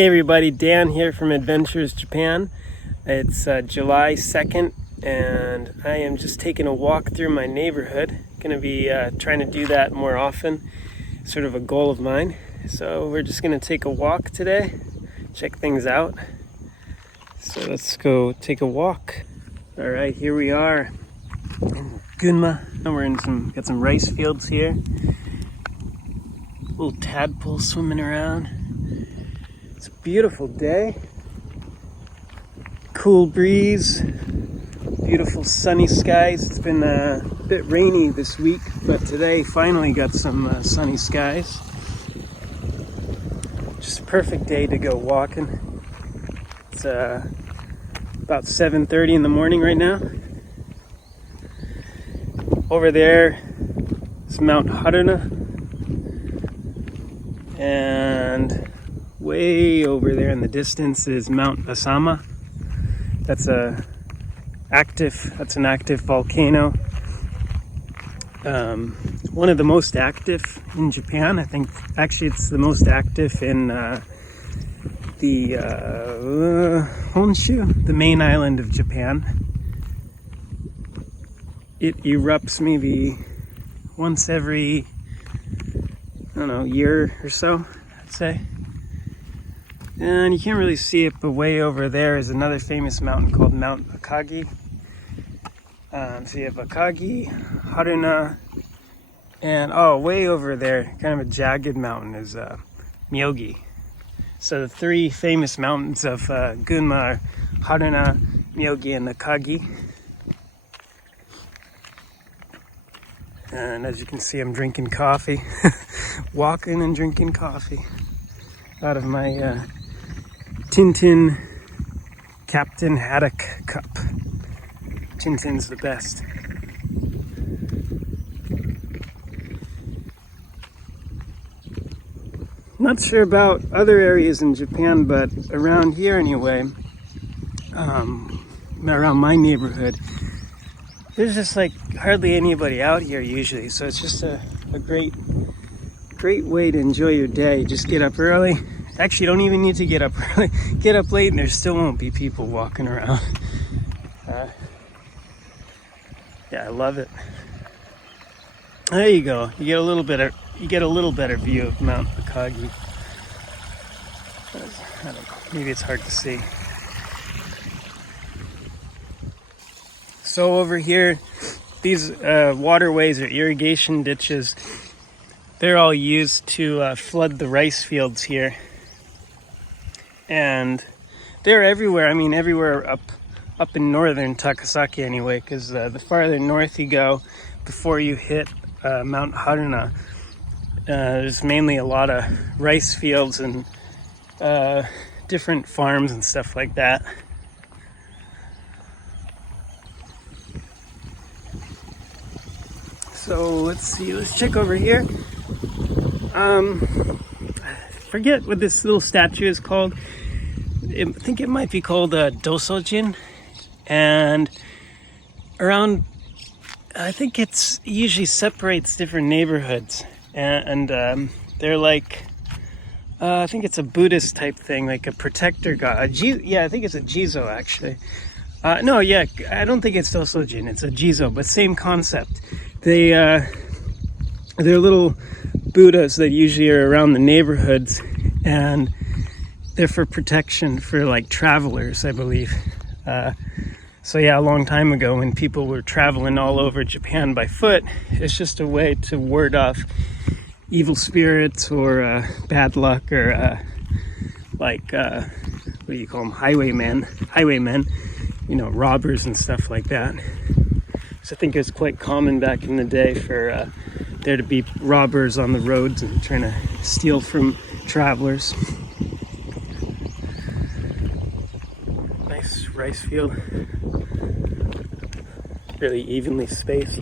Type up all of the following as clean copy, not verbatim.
Hey everybody, Dan here from Adventures Japan. It's July 2nd and I am just taking a walk through my neighborhood. Going to be trying to do that more often, sort of a goal of mine. So we're just going to take a walk today, check things out. So let's go take a walk. Alright, here we are in Gunma. And we're in got some rice fields here. Little tadpole swimming around. It's a beautiful day, cool breeze, beautiful sunny skies. It's been a bit rainy this week, but today finally got some sunny skies. Just a perfect day to go walking. It's about 7:30 in the morning right now. Over there is Mount Haruna, and way over there in the distance is Mount Asama. That's an active volcano. One of the most active in Japan. I think actually it's the most active in the Honshu, the main island of Japan. It erupts maybe once every, year or so, I'd say. And you can't really see it, but way over there is another famous mountain called Mount Akagi. So you have Akagi, Haruna, and way over there, kind of a jagged mountain, is Miyogi. So the three famous mountains of Gunma are Haruna, Miyogi, and Akagi. And as you can see, I'm drinking coffee, walking and drinking coffee out of my Tintin Captain Haddock cup. Tintin's the best. Not sure about other areas in Japan, but around here anyway, around my neighborhood, there's just like hardly anybody out here usually. So it's just a great way to enjoy your day. Just get up early. Actually, you don't even need to get up early. Get up late and there still won't be people walking around. Yeah, I love it. There you go. You get a little better view of Mount Akagi. I don't know. Maybe it's hard to see. So over here, these waterways or irrigation ditches, they're all used to flood the rice fields here. And they're everywhere. I mean, everywhere up in northern Takasaki anyway, because the farther north you go before you hit Mount Haruna, there's mainly a lot of rice fields and different farms and stuff like that. So let's see, let's check over here. I forget what this little statue is called. I think it might be called Dosojin. And around, I think it usually separates different neighborhoods. And they're like, I think it's a Buddhist type thing, like a protector god. I think it's a Jizo actually. I don't think it's Dosojin, it's a Jizo, but same concept. They're little Buddhas that usually are around the neighborhoods, and they're for protection for like travelers, I believe. So yeah, a long time ago when people were traveling all over Japan by foot, it's just a way to ward off evil spirits or bad luck or what do you call them, highwaymen, robbers and stuff like that. So I think it was quite common back in the day for there to be robbers on the roads and trying to steal from travelers. Nice rice field, really evenly spaced.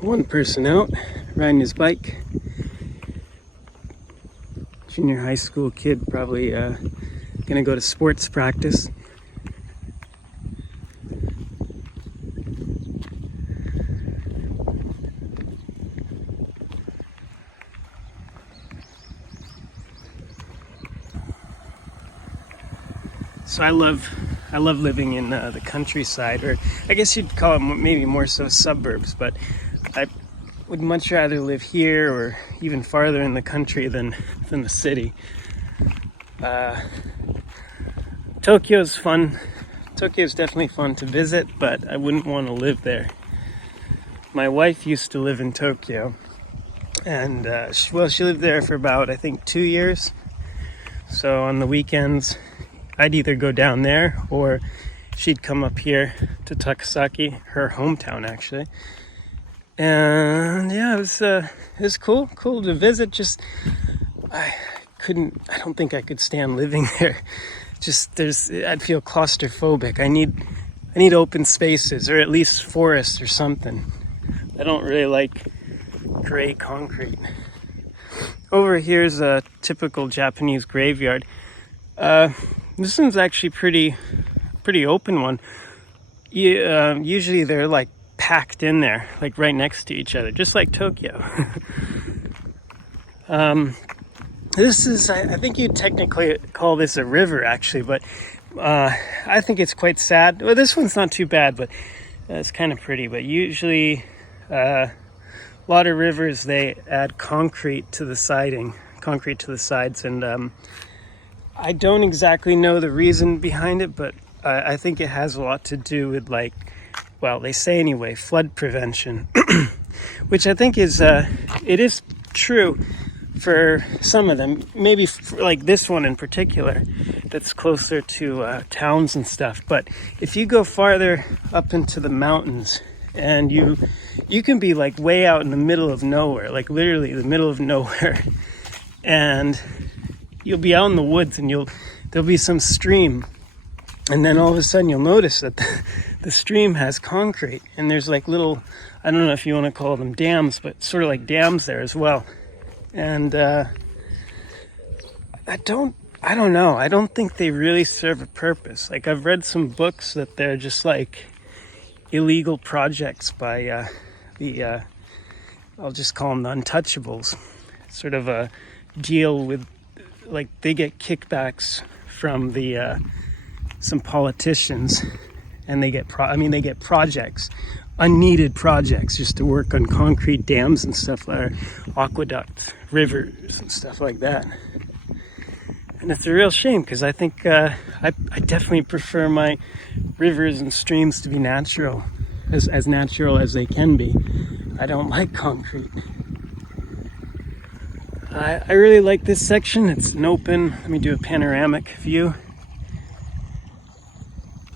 One person out riding his bike. Junior high school kid, probably gonna go to sports practice. So I love living in the countryside, or I guess you'd call it maybe more so suburbs, but I would much rather live here or even farther in the country than the city. Tokyo's fun. Tokyo's definitely fun to visit, but I wouldn't want to live there. My wife used to live in Tokyo, and she lived there for about, I think, 2 years. So on the weekends, I'd either go down there or she'd come up here to Takasaki, her hometown actually. And yeah, it was cool to visit. Just I don't think I could stand living there. I'd feel claustrophobic. I need open spaces, or at least forests or something. I don't really like gray concrete. Over here's a typical Japanese graveyard. This one's actually pretty open one. Usually they're like packed in there, like right next to each other, just like Tokyo. This is, I think you'd technically call this a river actually, but I think it's quite sad. Well, this one's not too bad, but it's kind of pretty. But usually a lot of rivers, they add concrete to the sides, and I don't exactly know the reason behind it, but I think it has a lot to do with, like, well, they say anyway, flood prevention, which I think is it is true for some of them. Maybe like this one in particular, that's closer to towns and stuff. But if you go farther up into the mountains, and you can be like way out in the middle of nowhere, like literally the middle of nowhere, and you'll be out in the woods, and there'll be some stream, and then all of a sudden you'll notice that the stream has concrete, and there's like little, I don't know if you want to call them dams, but sort of like dams there as well. And I don't know. I don't think they really serve a purpose. Like, I've read some books that they're just like illegal projects by I'll just call them the untouchables. Sort of a deal with, like, they get kickbacks from the some politicians, and they get projects, unneeded projects, just to work on concrete dams and stuff, or aqueducts, rivers and stuff like that. And it's a real shame, because I think I definitely prefer my rivers and streams to be natural, as natural as they can be. I don't like concrete. I really like this section. It's an open, let me do a panoramic view.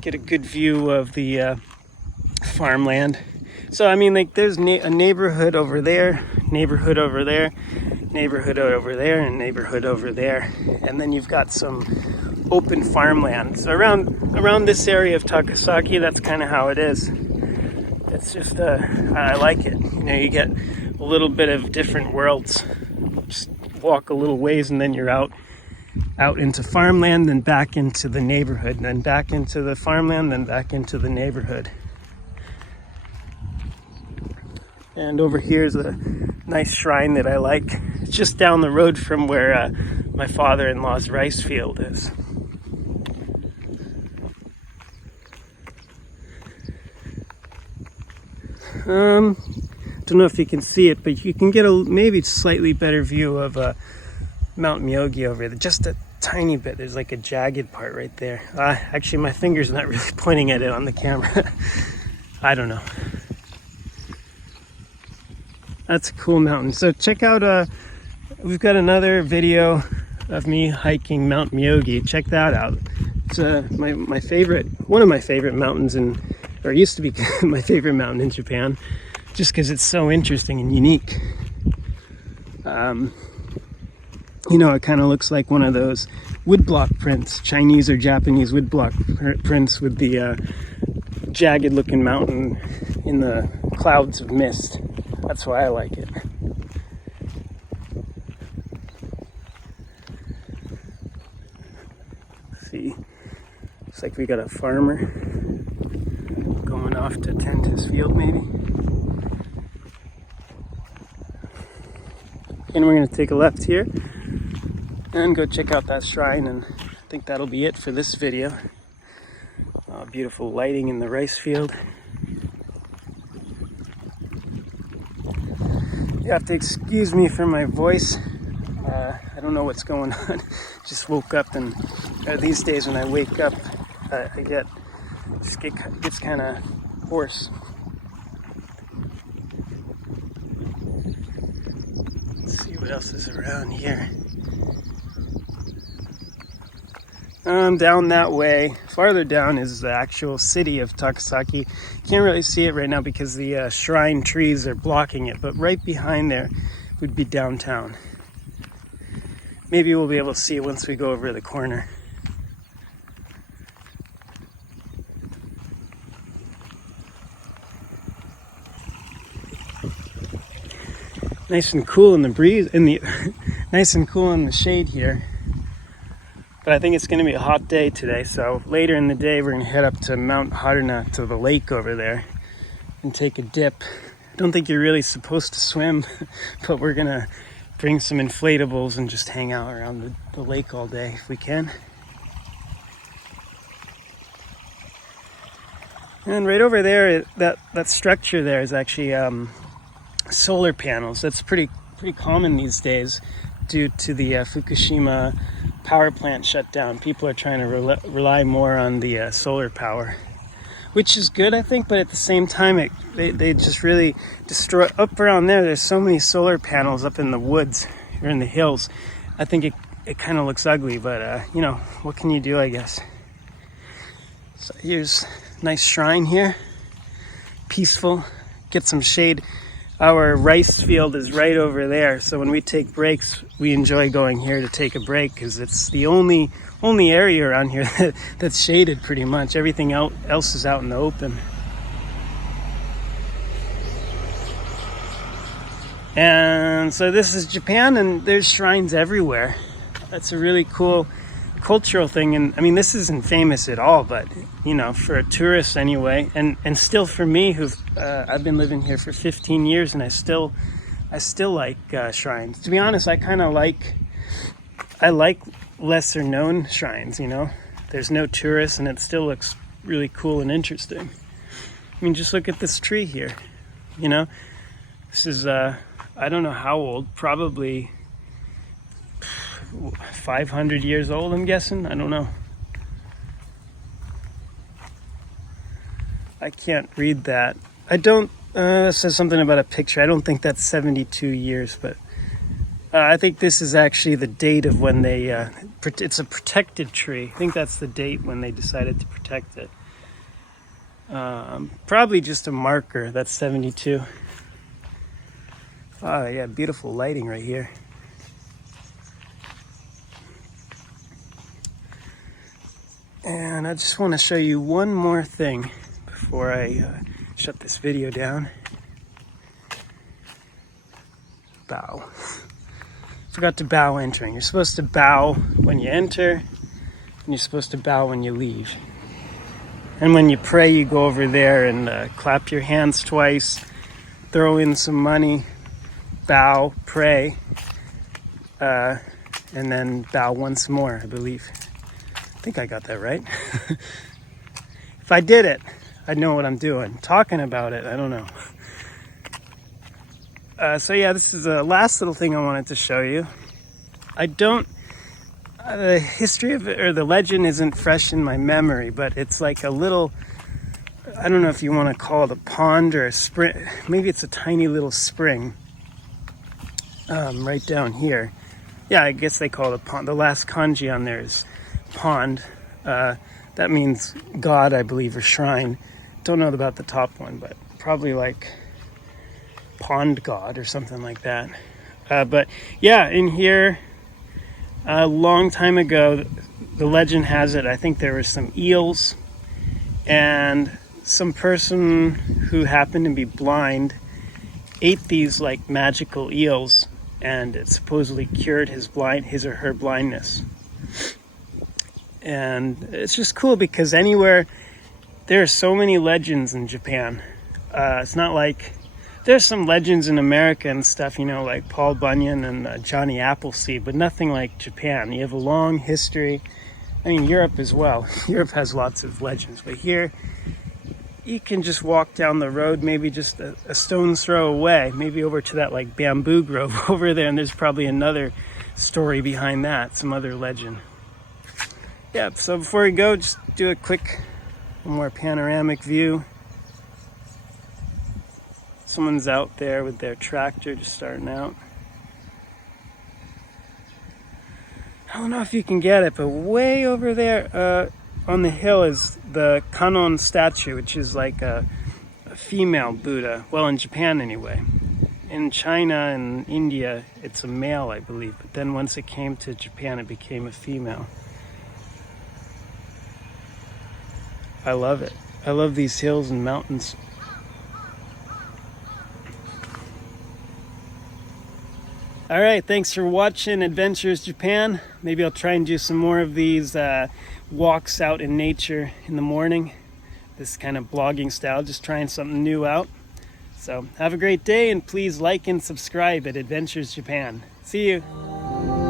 Get a good view of the farmland. So I mean, like, there's a neighborhood over there, neighborhood over there, neighborhood over there, and neighborhood over there, and then you've got some open farmland. So around this area of Takasaki, that's kind of how it is. It's just I like it. You know, you get a little bit of different worlds. Just walk a little ways, and then you're out into farmland, then back into the neighborhood, then back into the farmland, then back into the neighborhood. And over here is a nice shrine that I like. It's just down the road from where my father-in-law's rice field is. Don't know if you can see it, but you can get a maybe slightly better view of Mount Miyogi over there. Just a tiny bit. There's like a jagged part right there. Actually, my finger's not really pointing at it on the camera. I don't know. That's a cool mountain. So check out, we've got another video of me hiking Mount Miyogi. Check that out. It's my favorite, one of my favorite mountains or used to be my favorite mountain in Japan, just because it's so interesting and unique. You know, it kind of looks like one of those woodblock prints, Chinese or Japanese woodblock prints, with the jagged looking mountain in the clouds of mist. That's why I like it. Let's see, looks like we got a farmer going off to tend his field maybe. And we're going to take a left here and go check out that shrine and think that'll be it for this video. Beautiful lighting in the rice field. You have to excuse me for my voice. I don't know what's going on. Just woke up, and these days when I wake up, it gets kind of hoarse. Let's see what else is around here. Down that way, farther down, is the actual city of Takasaki. Can't really see it right now because the shrine trees are blocking it, but right behind there would be downtown. Maybe we'll be able to see it once we go over the corner. Nice and cool in the breeze, nice and cool in the shade here. But I think it's going to be a hot day today, so later in the day we're going to head up to Mount Haruna, to the lake over there, and take a dip. I don't think you're really supposed to swim, but we're going to bring some inflatables and just hang out around the lake all day if we can. And right over there, that structure there is actually solar panels. That's pretty common these days due to the Fukushima power plant shutdown. People are trying to rely more on the solar power, which is good, I think, but at the same time, they just really destroy. Up around there, there's so many solar panels up in the woods or in the hills. I think it kind of looks ugly, but you know, what can you do, I guess. So here's a nice shrine here, peaceful, get some shade. Our rice field is right over there, so when we take breaks, we enjoy going here to take a break because it's the only area around here that's shaded pretty much. Everything else is out in the open. And so this is Japan, and there's shrines everywhere. That's a really cool cultural thing, and I mean, this isn't famous at all, but you know, for a tourist anyway, and still for me, who've I've been living here for 15 years, and I still like shrines. To be honest, I like lesser known shrines. You know, there's no tourists, and it still looks really cool and interesting. I mean, just look at this tree here. You know, this is I don't know how old, probably 500 years old, I'm guessing. I don't know. I can't read that. I don't, it says something about a picture. I don't think that's 72 years, but I think this is actually the date of when they, it's a protected tree. I think that's the date when they decided to protect it. Probably just a marker. That's 72. Oh yeah, beautiful lighting right here. And I just want to show you one more thing before I shut this video down. Bow. Forgot to bow entering. You're supposed to bow when you enter, and you're supposed to bow when you leave. And when you pray, you go over there and clap your hands twice, throw in some money, bow, pray, and then bow once more, I believe. I think I got that right. If I did it, I'd know what I'm doing. Talking about it, I don't know. So yeah, this is the last little thing I wanted to show you. The history of it, or the legend, isn't fresh in my memory, but it's like a little, I don't know if you want to call it a pond or a spring. Maybe it's a tiny little spring right down here. Yeah, I guess they call it a pond. The last kanji on there is pond. That means God, I believe, or shrine. Don't know about the top one, but probably like pond god or something like that. But yeah, in here, a long time ago, the legend has it, I think there were some eels, and some person who happened to be blind ate these like magical eels, and it supposedly cured his or her blindness. And it's just cool because anywhere, there are so many legends in Japan. It's not like, there's some legends in America and stuff, you know, like Paul Bunyan and Johnny Appleseed, but nothing like Japan. You have a long history, I mean, Europe as well. Europe has lots of legends, but here you can just walk down the road, maybe just a stone's throw away, maybe over to that like bamboo grove over there, and there's probably another story behind that, some other legend. Yeah, so before we go, just do a quick, one more panoramic view. Someone's out there with their tractor just starting out. I don't know if you can get it, but way over there on the hill is the Kannon statue, which is like a female Buddha. Well, in Japan anyway. In China and India, it's a male, I believe. But then once it came to Japan, it became a female. I love it. I love these hills and mountains. All right, thanks for watching Adventures Japan. Maybe I'll try and do some more of these walks out in nature in the morning. This kind of blogging style, just trying something new out. So have a great day, and please like and subscribe at Adventures Japan. See you.